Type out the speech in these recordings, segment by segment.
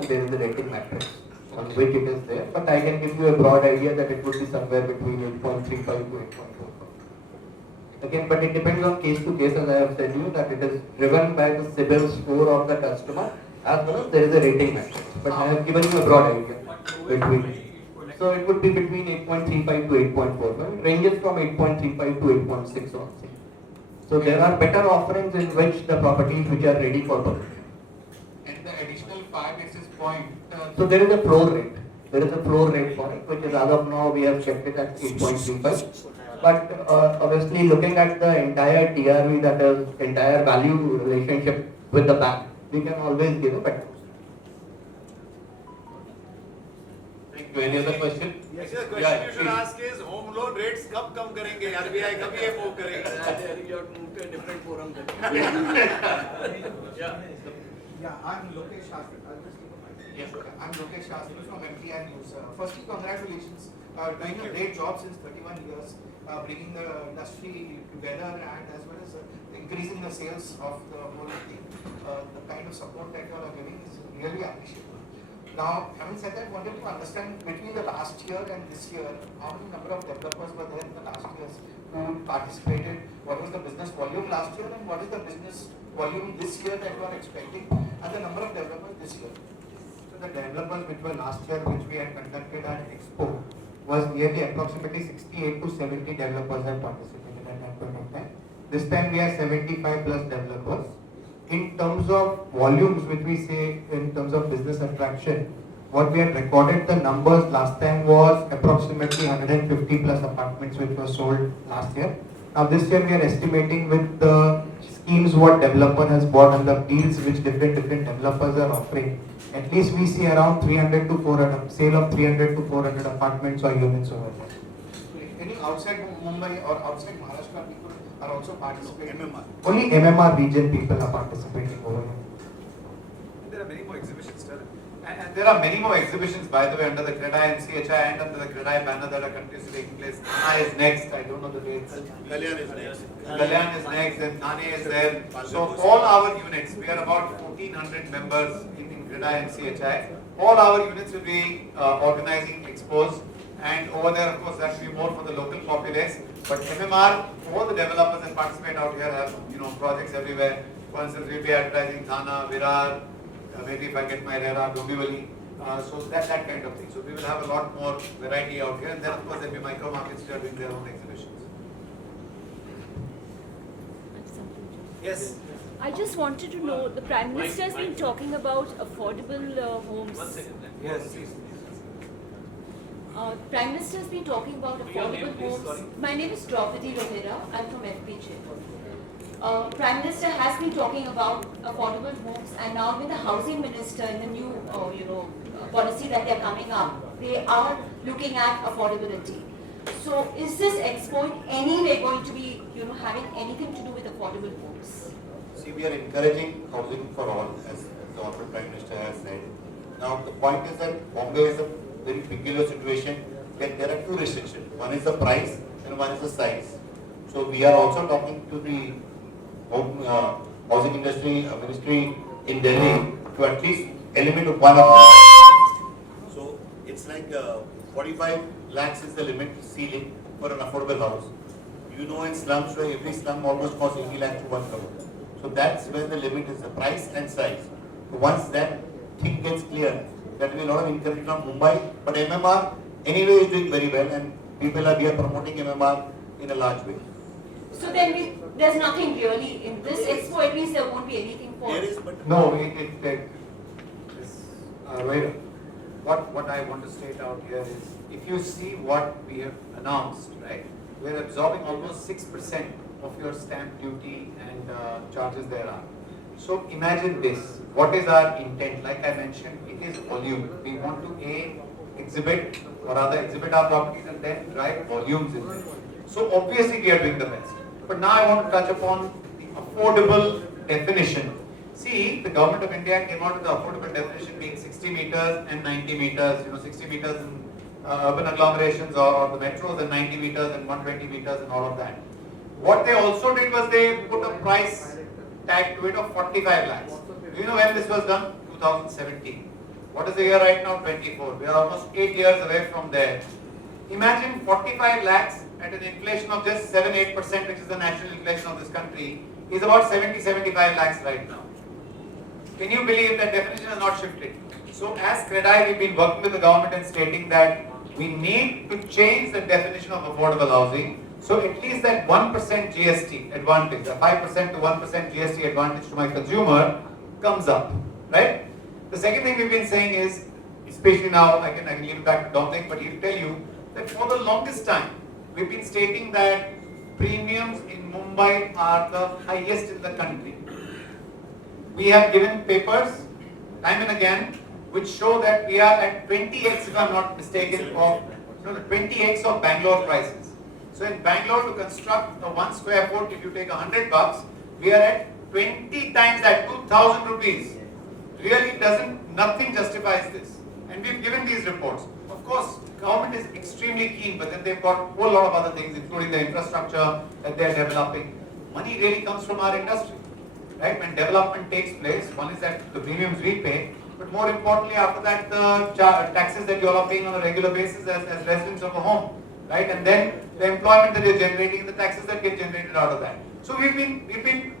and there is a rating matrix on which it is there, but I can give you a broad idea that it would be somewhere between 8.35 to 8.45. Again, but it depends on case to case, as I have said you, that it is driven by the CIBIL score of the customer as well as there is a rating matrix. But I have given you a broad idea between. So it would be between 8.35 to 8.45. It ranges from 8.35 to 8.6 also. So there are better offerings in which the properties which are ready for purchase. And the additional 5 basis point. So there is a floor rate. There is a floor rate for it, which is as of now we have kept it at 8.35. But obviously looking at the entire TRV, that is entire value relationship with the bank, we can always give a better. Thank you. Any other question? Yes, the question you should ask is home loan rates कब कम करेंगे? RBI कब ये move करेगा? You have to move to a different forum then. Yeah, I'm Lokesh Shastri. I'll just give a mic. Yes. I'm Lokesh Shastri from MTI News. Firstly, congratulations. Doing a great job since 31 years, bringing the industry together and as well as increasing the sales of the whole thing. The kind of support that you all are giving is really appreciable. Now, having said that, I wanted to understand between the last year and this year, how many number of developers were there in the last years who participated? What was the business volume last year and what is the business volume this year that you are expecting, and the number of developers this year? So the developers which were last year, which we had conducted at Expo, was nearly approximately 68 to 70 developers have participated at that point of time. This time we are 75 plus developers. In terms of volumes, which we say in terms of business attraction, what we had recorded the numbers last time was approximately 150 plus apartments which were sold last year. Now this year we are estimating with the schemes what developer has bought and the deals which different developers are offering, at least we see around 300 to 400, sale of 300 to 400 apartments or units over there. Any outside Mumbai or outside Maharashtra people are also participating? MMR. Only MMR region people are participating over here. There are many more exhibitions, sir. And there are many more exhibitions, by the way, under the CREDAI-MCHI and under the CREDAI banner that are continuously taking place. Thane is next. I don't know the dates. Kalyan is next. Kalyan is next, and Thane is there. So all our units, we are about 1,400 members in CREDAI-MCHI. All our units will be organizing expos, and over there, of course, that will be more for the local populace. But MMR, all the developers that participate out here have projects everywhere. For instance, we'll be advertising Thana, Virar, maybe if I get my RERA, Dombivali. So that kind of thing. So we will have a lot more variety out here, and then of course there will be micro markets that are doing their own exhibitions. Yes. I just wanted to know, the Prime Minister has been talking about affordable homes. Yes, please. Prime Minister has been talking about affordable homes. My name is Draupadi Rohira. I'm from FPJ. Prime Minister has been talking about affordable homes, and now with the Housing Minister in the new, policy that they're coming up, they are looking at affordability. So, is this Expo in any way going to be, having anything to do with affordable homes? See, we are encouraging housing for all, as the Honorable Prime Minister has said. Now, the point is that Bombay is a very peculiar situation where there are two restrictions. One is the price and one is the size. So, we are also talking to the housing industry ministry in Delhi to at least eliminate one of them. So, it's like 45 lakhs is the limit ceiling for an affordable house. In slums where every slum almost costs 80 lakhs to 1 crore. So that's where the limit is, the price and size. So once that thing gets clear, that will be a lot of encouragement from Mumbai. But MMR anyway is doing very well, and we are promoting MMR in a large way. So then there's nothing really in this Expo, at least there won't be anything for... There is, but... No, Right. What I want to state out here is, if you see what we have announced, right, we're absorbing almost 6% of your stamp duty and charges there are. So imagine this, what is our intent? Like I mentioned, it is volume. We want to exhibit our properties and then drive volumes in there. So obviously we are doing the best. But now I want to touch upon the affordable definition. See, the government of India came out with the affordable definition being 60 meters and 90 meters, 60 meters in urban agglomerations or the metros, and 90 meters and 120 meters and all of that. What they also did was they put a price tag to it of 45 lakhs. Do you know when this was done? 2017. What is the year right now? 24. We are almost 8 years away from there. Imagine 45 lakhs at an inflation of just 7-8%, which is the national inflation of this country, is about 70-75 lakhs right now. Can you believe that definition has not shifted? So as CREDAI, we've been working with the government and stating that we need to change the definition of affordable housing. So at least that 1% GST advantage, the 5% to 1% GST advantage to my consumer comes up, right? The second thing we've been saying is, especially now, I can leave it back to Dominic, but he'll tell you that for the longest time, we've been stating that premiums in Mumbai are the highest in the country. We have given papers time and again which show that we are at 20x, if I'm not mistaken, of 20x of Bangalore prices. So in Bangalore, to construct a 1 square foot, if you take $100, we are at 20 times that, 2,000 rupees. Really nothing justifies this. And we've given these reports. Of course, government is extremely keen, but then they've got a whole lot of other things, including the infrastructure that they're developing. Money really comes from our industry, right? When development takes place, one is that the premiums we pay, but more importantly, after that, the taxes that you all are paying on a regular basis as residents of a home, right? And then the employment that you're generating, the taxes that get generated out of that. So we've been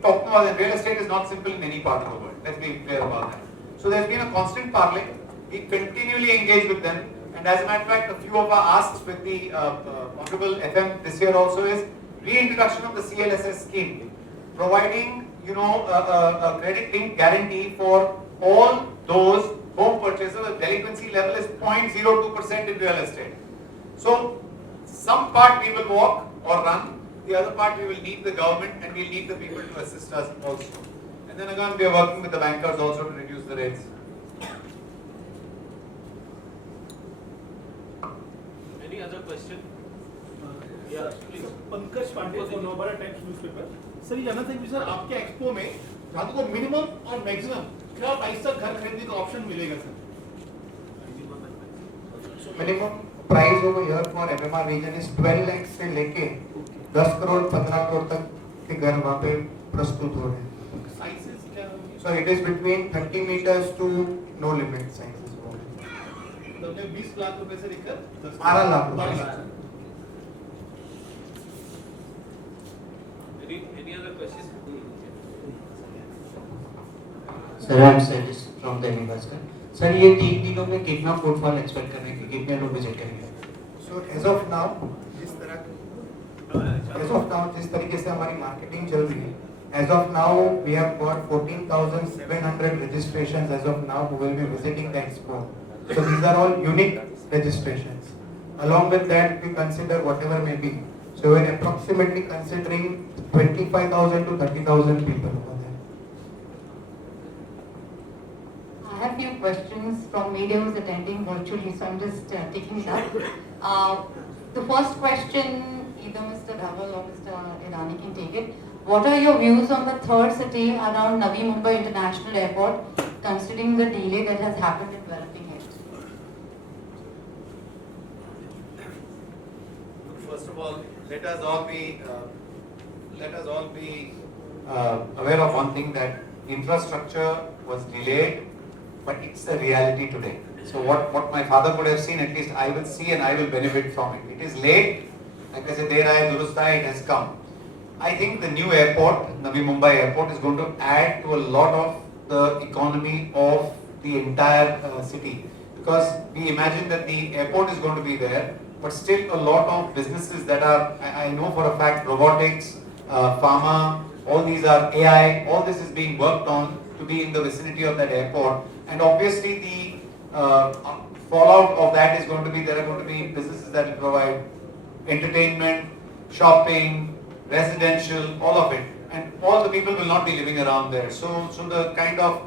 talking about that. Real estate is not simple in any part of the world. Let's be clear about that. So there's been a constant parley. We continually engage with them. And as a matter of fact, a few of our asks with the Honorable FM this year also is reintroduction of the CLSS scheme, providing a credit link guarantee for all those home purchases. The delinquency level is 0.02% in real estate. So some part we will walk or run, the other part we will need the government and we'll need the people to assist us also. And then again, we are working with the bankers also to reduce the rates. Any other question? Yeah, please. Pankaj Pandey for Navbharat Times newspaper. Sir ये जानना था कि sir आपके expo में रातों को minimum और maximum क्या प्राइस तक घर खरीदने का ऑप्शन मिलेगा sir? So minimum price over here for MMR region is 12 lakhs से लेके 10 करोड़ 15 करोड़ तक के घर वहाँ पे प्रस्तुत हो रहे हैं. साइजेस क्या होंगे? So it is between 30 meters to no limit sizes. तो 20 लाख रुपए से लेकर 12 लाख रुपए. Any other questions? Sir, I'm Sajis from the Navi. Sir, ये 3 दिनों में कितना फुटफॉल एक्सपेक्ट करें कि कितने लोग विजिट करेंगे? So as of now, जिस तरीके से हमारी मार्केटिंग चल रही है, as of now we have got 14,700 registrations as of now who will be visiting the expo. So these are all unique registrations. Along with that, we consider whatever may be. So we're approximately considering 25,000 to 30,000 people over there. I have few questions from media who's attending virtually, so I'm just taking it up. The first question, either Mr. Dhaval or Mr. Irani can take it. What are your views on the third city around Navi Mumbai International Airport, considering the delay that has happened in developing it? First of all, let us all be aware of one thing, that infrastructure was delayed, but it's a reality today. So what my father could have seen, at least I will see and I will benefit from it. It is late, like I said, Der aaye durust aaye, it has come. I think the new airport, Navi Mumbai airport, is going to add to a lot of the economy of the entire city. Because we imagine that the airport is going to be there, but still a lot of businesses that are, I know for a fact, robotics, pharma, all these are AI, all this is being worked on to be in the vicinity of that airport. And obviously the fallout of that is going to be, there are going to be businesses that will provide entertainment, shopping, residential, all of it. And all the people will not be living around there. So the kind of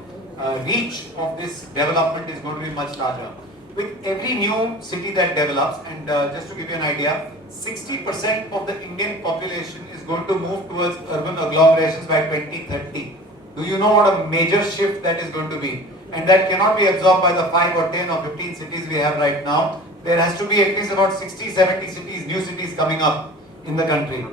reach of this development is going to be much larger. With every new city that develops, and just to give you an idea, 60% of the Indian population is going to move towards urban agglomerations by 2030. Do you know what a major shift that is going to be? And that cannot be absorbed by the 5 or 10 or 15 cities we have right now. There has to be at least about 60, 70 cities, new cities coming up in the country.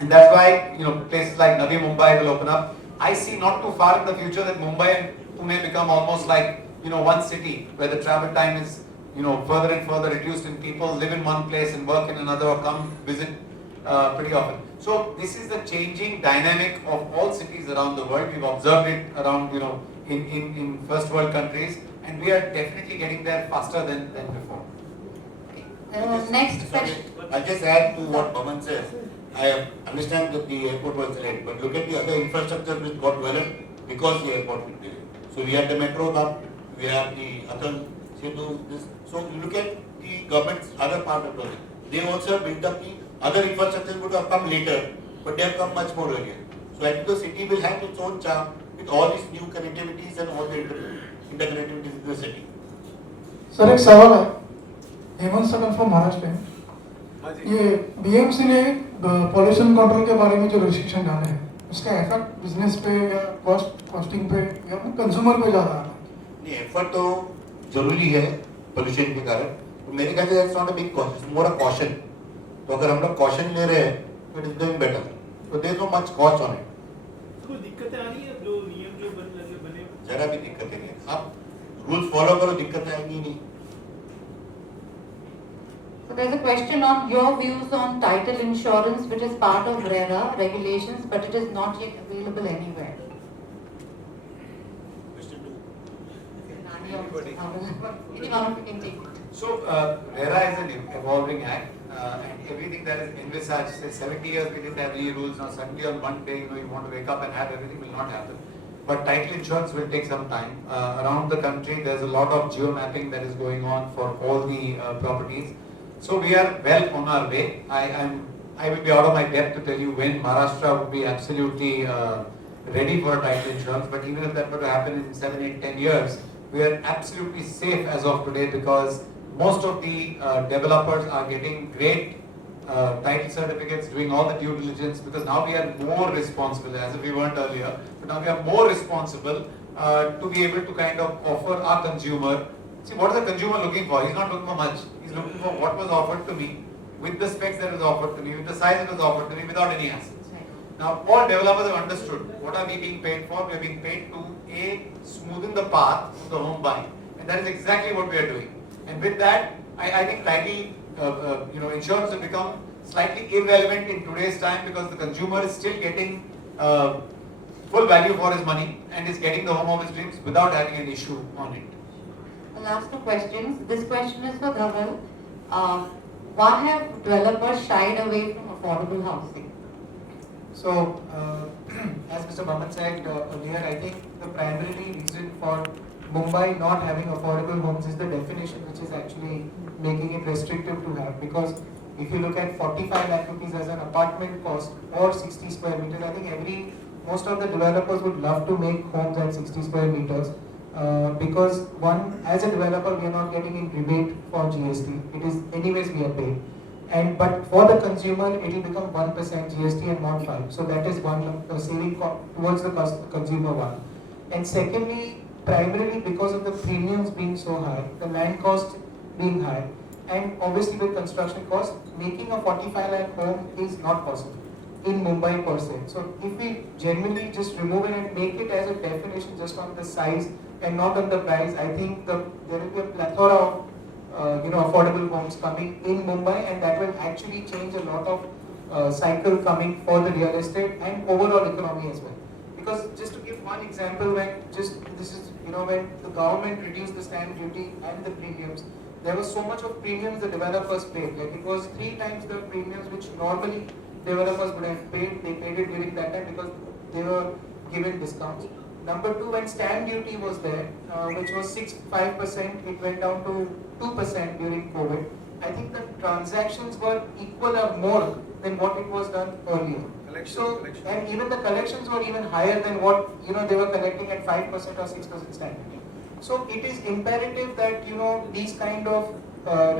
And that's why, places like Navi Mumbai will open up. I see not too far in the future that Mumbai and Pune become almost like one city where the travel time is, further and further reduced, and people live in one place and work in another or come visit pretty often. So this is the changing dynamic of all cities around the world. We've observed it around, in first world countries, and we are definitely getting there faster than before. Next question. I'll just add to what Baman says. I understand that the airport was delayed, but look at the other infrastructure which got developed because the airport was delayed. So we have the metro now, we have the Atal Setu, this. So you look at the government's other part of the project. They also have built up the other infrastructure would have come later, but they have come much more earlier. So I think the city will have its own charm with all these new connectivities and all the interconnectivities in the city. Sir एक सवाल है हेमंत सकल from Maharashtra ये BMC ने pollution control के बारे में जो रिस्ट्रिक्शन डाले हैं उसका इफेक्ट बिजनेस पे या कॉस्टिंग पे या कंज्यूमर पे ज़्यादा आ रहा है नहीं एफर्ट तो जरूरी है पोल्यूशन के कारण तो मेरे ख्याल से that's not a big cost it's more a caution तो अगर हम लोग कॉशन ले रहे हैं तो इट इज गोइंग बेटर तो there is no much cost on it कोई दिक्कतें आ रही है जो नियम जो बने जरा भी दिक्कतें नहीं आप रूल्स फॉलो करो दिक्कतें आएंगी नहीं. So there's a question on your views on title insurance, which is part of RERA regulations, but it is not yet available anywhere. Anyone of you can take it. So RERA is an evolving act, and everything that is envisaged, say 70 years we didn't have any rules, now suddenly on one day you want to wake up and have everything, will not happen. But title insurance will take some time. Around the country there's a lot of geo-mapping that is going on for all the properties. So we are well on our way. I will be out of my depth to tell you when Maharashtra would be absolutely ready for title insurance, but even if that were to happen in 7, 8, 10 years, we are absolutely safe as of today because most of the developers are getting great title certificates, doing all the due diligence, because now we are more responsible, as if we weren't earlier, but now we are more responsible to be able to kind of offer our consumer. See, what is the consumer looking for? He's not looking for much. He's looking for what was offered to me, with the specs that was offered to me, with the size that was offered to me, without any hassles. Now, all developers have understood what are we being paid for. We are being paid to smoothen the path to the home buy, and that is exactly what we are doing. And with that, I think title, insurance will become slightly irrelevant in today's time because the consumer is still getting full value for his money and is getting the home of his dreams without having an issue on it. The last two questions. This question is for Dhaval. Why have developers shied away from affordable housing? So, as Mr. Baman said earlier, I think the primary reason for Mumbai not having affordable homes is the definition which is actually making it restrictive to have, because if you look at 45 lakh rupees as an apartment cost or 60 square meters, I think most of the developers would love to make homes at 60 square meters because one, as a developer, we are not getting in rebate for GST. It is anyways we are paid. But for the consumer, it will become 1% GST and not 5. So that is one saving towards the consumer one. And secondly, primarily because of the premiums being so high, the land cost being high, and obviously with construction cost, making a 45 lakh home is not possible in Mumbai per se. So if we genuinely just remove it and make it as a definition just on the size and not on the price, I think there will be a plethora of affordable homes coming in Mumbai, and that will actually change a lot of cycle coming for the real estate and overall economy as well. Because just to give one example, when the government reduced the stamp duty and the premiums, there was so much of premiums the developers paid. Like it was 3 times the premiums which normally developers would have paid. They paid it during that time because they were given discounts. Number 2, when stamp duty was there, which was 5%, it went down to 2% during COVID. I think the transactions were equal or more than what it was done earlier. And even the collections were even higher than what they were collecting at 5% or 6% stamp duty. So it is imperative that these kind of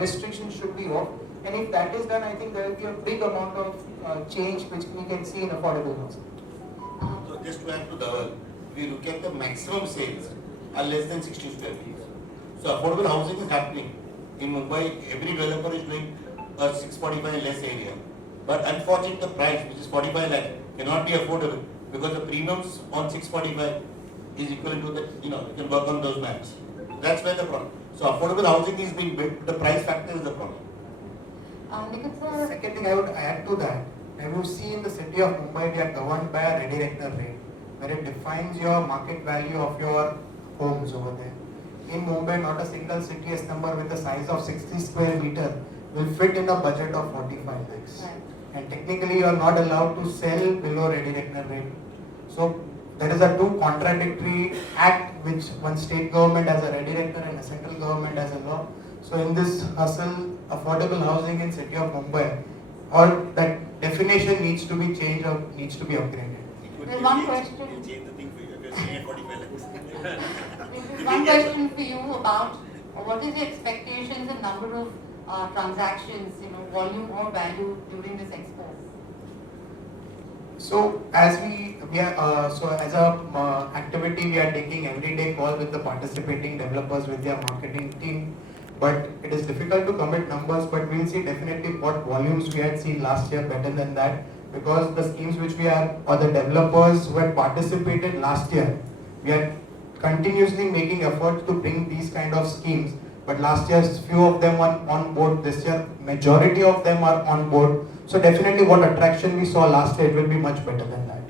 restrictions should be off. And if that is done, I think there will be a big amount of change which we can see in affordable housing. So just to add to Dhaval, if you look at the maximum sales are less than 60 square meters. So affordable housing is happening. In Mumbai, every developer is doing a 645 less area. But unfortunately, the price, which is 45 lakh, cannot be affordable because the premiums on 645 is equivalent to that, you can work on those maps. That's where the problem. So affordable housing is being built, the price factor is the problem. Nikhil sir, Second thing I would add to that, have you seen in the city of Mumbai, we are governed by a ready reckoner rate, where it defines your market value of your homes over there. In Mumbai, not a single CTS number with a size of 60 square meter will fit in a budget of 45 lakhs. right. And technically you are not allowed to sell below ready reckoner rate. So there is a two contradictory act which one state government has a ready reckoner and a central government has a law. So in this hustle, affordable housing in city of Mumbai, or that definition needs to be changed or needs to be upgraded. There's one question. We'll change the thing for you. If you're saying at 45 lakhs. There's one question for you about what is your expectations and number of transactions, volume or value during this expo? So as we are so as a activity, we are taking everyday call with the participating developers with their marketing team. But it is difficult to commit numbers, but we'll see definitely what volumes we had seen last year better than that, because the schemes which we are, or the developers who had participated last year, we are continuously making efforts to bring these kind of schemes. But last year, few of them were on board. This year, majority of them are on board. So definitely what attraction we saw last year, it will be much better than that.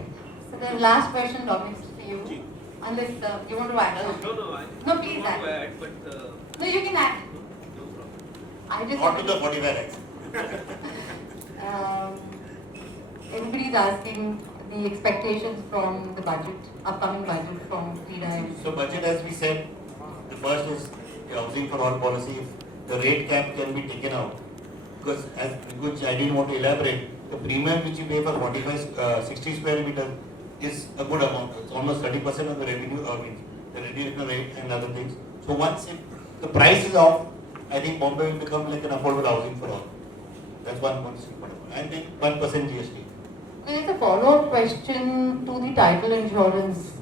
So the last question, Dominic, for you. Unless you want to add something. No, please add. No, you can add. I just Not to the 45 lakhs. everybody's asking the expectations from the budget, upcoming budget from CREDAI. So budget, as we said, the first is the housing for all policy. If the rate cap can be taken out, because as which I didn't want to elaborate, the premium which you pay for 60 square meter is a good amount. It's almost 30% of the revenue, the revenue rate and other things. So once the price is off, I think Bombay will become like an affordable housing for all. That's one point. And then 1% GST. There is a follow-up question to the title insurance.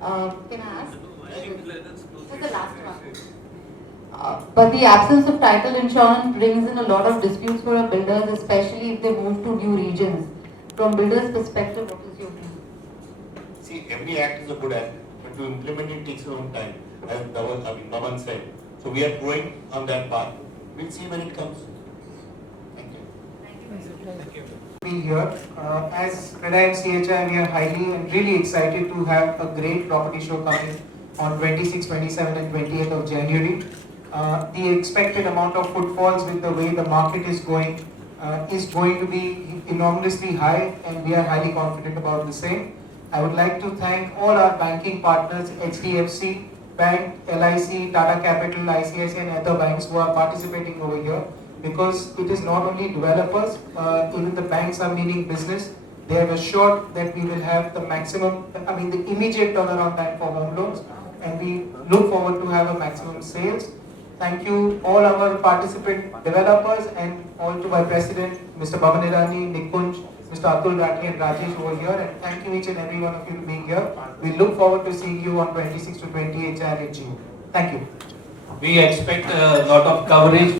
Can I ask? This is the last one. But the absence of title insurance brings in a lot of disputes for our builders, especially if they move to new regions. From builders' perspective, what is your view? See, every act is a good act, but to implement it takes a long time, as Navan said. So we are going on that path. We'll see when it comes. Thank you. Thank you. Be here. As CREDAI-MCHI, we are highly and really excited to have a great property show coming on 26, 27 and 28th of January. The expected amount of footfalls with the way the market is going to be enormously high, and we are highly confident about the same. I would like to thank all our banking partners, HDFC Bank, LIC, Tata Capital, ICICI and other banks who are participating over here, because it is not only developers, even the banks are meaning business. They have assured that we will have the maximum, the immediate turnaround time for home loans, and we look forward to have a maximum sales. Thank you all our participant developers and all to my president, Mr. Bhavan Irani, Nikunj, Mr. Atul Rathi and Rajesh over here, and thank you each and every one of you being here. We look forward to seeing you on 26 to 28 January. Thank you. We expect a lot of coverage